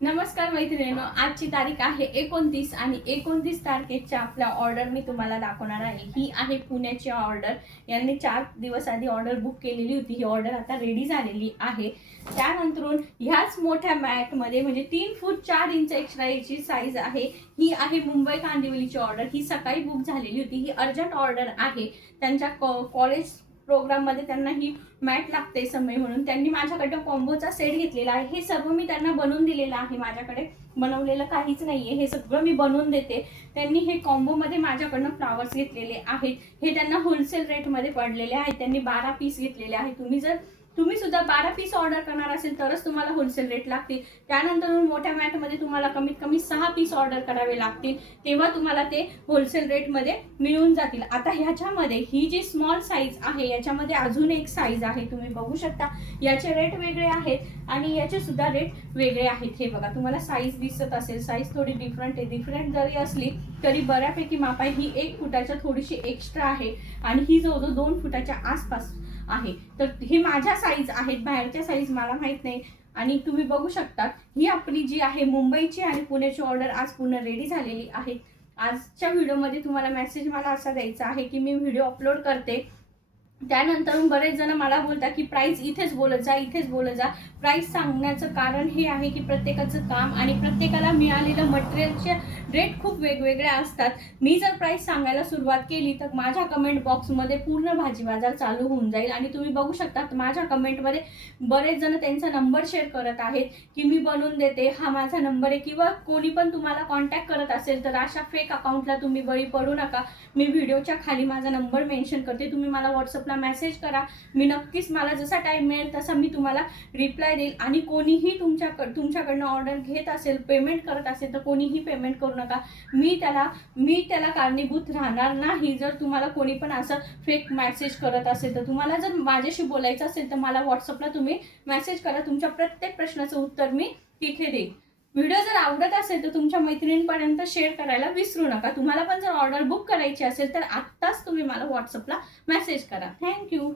नमस्कार मैत्रिणींनो, आजची तारीख आहे 29 आणि 29 तारखेच्या आपल्या ऑर्डर मी तुम्हाला दाखवणार आहे। ही आहे पुण्याची ऑर्डर। यांनी 4 दिवस आधी ऑर्डर बुक केलेली होती। ही ऑर्डर आता रेडी झालेली आहे। त्यानंतर ह्याच मोठ्या मॅट मध्ये म्हणजे 3 फूट 4 इंच एक्स्ट्राची साईज आहे। ही आहे मुंबई कांदिवलीची ऑर्डर। ही सकाळी बुक झालेली होती। ही अर्जंट ऑर्डर आहे। त्यांच्या कॉलेज प्रोग्राम मध्ये त्यांना ही मॅट लागते समय म्हणून त्यांनी माझ्याकडे कॉम्बोचा सेट घेतलेला आहे। हे सर्व मी त्यांना बनवून दिलेलं आहे। माझ्याकडे बनवलेलं काहीच नाहीये, हे सगळं मी बनवून देते। त्यांनी हे कॉम्बो मध्ये माझ्याकडनं फ्लावर्स घेतलेले आहेत। हे त्यांना होलसेल रेट मध्ये पडलेले आहेत। त्यांनी 12 पीस घेतलेले आहेत। तुम्ही सुद्धा 12 पीस ऑर्डर करणार असेल तरच तुम्हाला होलसेल रेट लागतील। त्यानंतर मोठ्या मॅट मध्ये तुम्हाला कमीत कमी 6 पीस ऑर्डर करावे लागतील, तेव्हा तुम्हाला ते होलसेल रेट मध्ये मिळून जातील। आता ह्याच्यामध्ये ही जी स्मॉल साईज आहे, याच्यामध्ये अजून एक साईज आहे, तुम्ही बघू शकता। याचे रेट वेगळे आहेत आणि याचे सुद्धा रेट वेगळे आहेत। हे बघा, तुम्हाला साईज दिसत असेल, साईज थोडी डिफरंट आहे। डिफरंट जरी असली तरी बऱ्यापैकी माप आहे। ही 1 फुटाच्या थोडीशी एक्स्ट्रा आहे आणि ही जवळजवळ 2 फुटाच्या आसपास आहे। तर ही माझ्या साईज आहेत, बाहेरच्या साईज मला माहित नाही। आणि तुम्ही बघू शकता, ही आपली जी आहे मुंबईची आणि पुण्याची ऑर्डर आज पूर्ण रेडी झालेली आहे। आजच्या व्हिडिओमध्ये तुम्हाला मेसेज मला असा द्यायचा आहे की मी व्हिडिओ अपलोड करते, त्यानंतर बरेच जण मला बोलतात की प्राइस इथेच बोलत जा। प्राइस सांगण्याचं कारण हे आहे की प्रत्येकाचं काम आणि प्रत्येकाला मिळालेलं मटेरियलचे रेट खूप वेगवेगळे असतात। मी जर प्राइस सांगायला सुरुवात केली तर माझ्या कमेंट बॉक्समध्ये पूर्ण भाजी बाजार चालू होऊन जाईल। आणि तुम्ही बघू शकता माझ्या कमेंटमध्ये बरेच जण त्यांचा नंबर शेअर करत आहेत की मी बनवून देते, हा माझा नंबर आहे। किंवा कोणी पण तुम्हाला कॉन्टॅक्ट करत असेल तर अशा फेक अकाउंटला तुम्ही बळी पडू नका। मी व्हिडिओच्या खाली माझा नंबर मेन्शन करते, तुम्ही मला व्हॉट्सअपला मेसेज करा। मी नक्कीच, मला जसा टाइम मिळेल तसा मी तुम्हाला रिप्लाय देईल। आणि कोणीही तुमच्याकडनं ऑर्डर घेत असेल, पेमेंट करत असेल तर कोणीही पेमेंट करू नका। मी त्याला कारणीभूत राहणार नाही। जर तुम्हाला कोणी पण असं फेक मेसेज करत असेल तर तुम्हाला जर माझ्याशी बोलायचं असेल तर मला व्हॉट्सअपला तुम्ही मेसेज करा। तुमच्या प्रत्येक प्रश्नाचं उत्तर मी तिथे देईन। व्हिडिओ जर आवडत असेल तर तुमच्या मैत्रिणींपर्यंत शेअर करायला विसरू नका। तुम्हाला पण जर ऑर्डर बुक करायची असेल तर आत्ताच तुम्ही मला व्हॉट्सअपला मेसेज करा। थँक्यू।